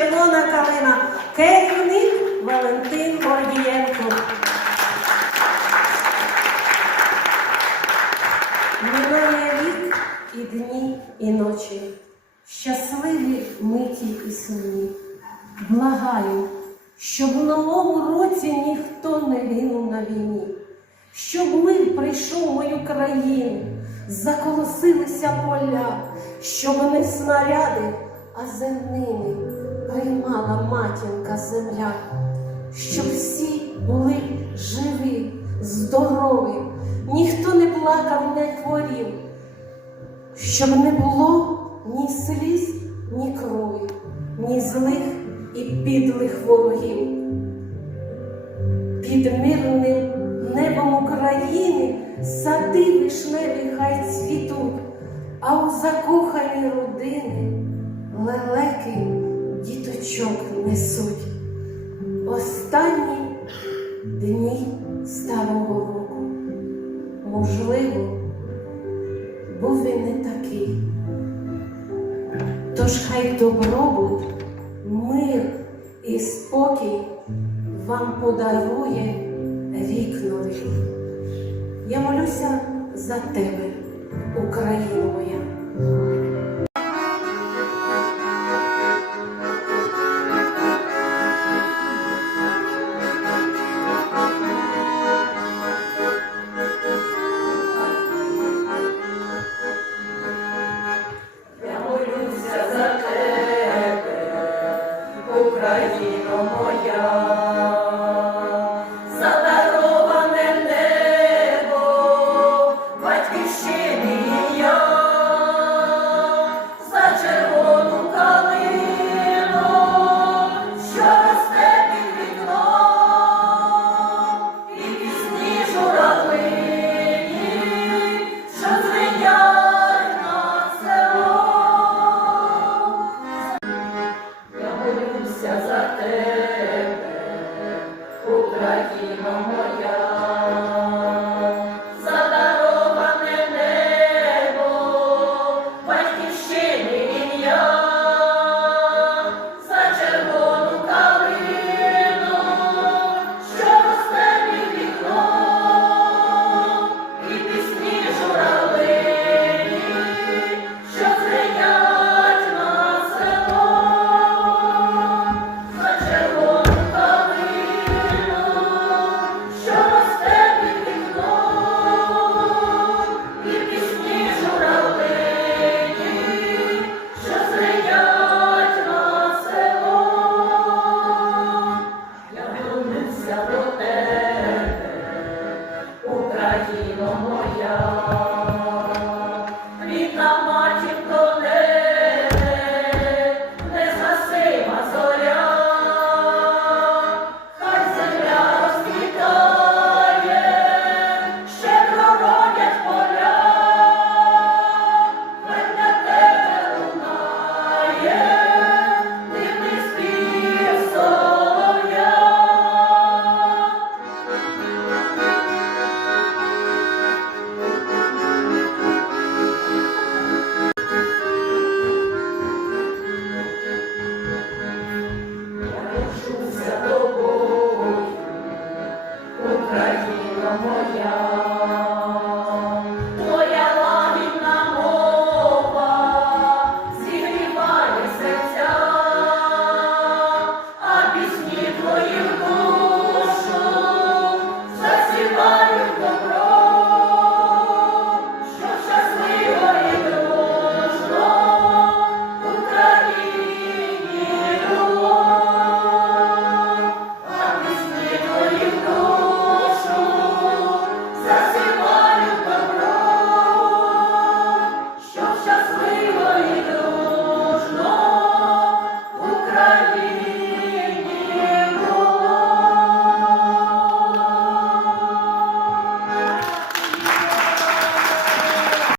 Червона калина, керівник Валентин Гордієнко. Минає рік і дні, і ночі, щасливі миті і сумні. Благаю, щоб в новому році ніхто не гинув на війні, щоб мир прийшов в мою країну, заколосилися поля, щоб не снаряди, а зернини приймала матінка земля, щоб всі були живі, здорові, ніхто не плакав, не хворів, щоб не було ні сліз, ні крові, ні злих і підлих ворогів. Під мирним небом України сади вишневі хай цвітуть, а у закохані родини лелеки діточок несуть. Останні дні старого року, можливо, був він не такий. Тож хай добробут, мир і спокій вам подарує рік новий. Я молюся за тебе, Україна моя. Україно моя,